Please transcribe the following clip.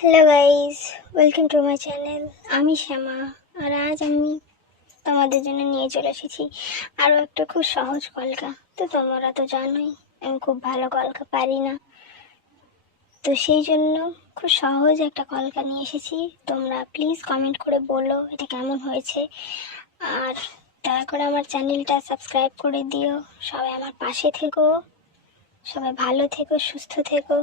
Hello guys, welcome to my channel. আমি শ্যামা। আর আজ আমি তোমাদের জন্য নিয়ে চলে এসেছি আরও একটা খুব সহজ কলকা। তো তোমরা তো জানোই আমি খুব ভালো কলকা পারি না, তো সেই জন্য খুব সহজ একটা কলকা নিয়ে এসেছি। তোমরা প্লিজ কমেন্ট করে বলো এটা কেমন হয়েছে, আর দয়া করে আমার চ্যানেলটা সাবস্ক্রাইব করে দিও। সবাই আমার পাশে থেকো, সবাই ভালো থেকো, সুস্থ থেকো।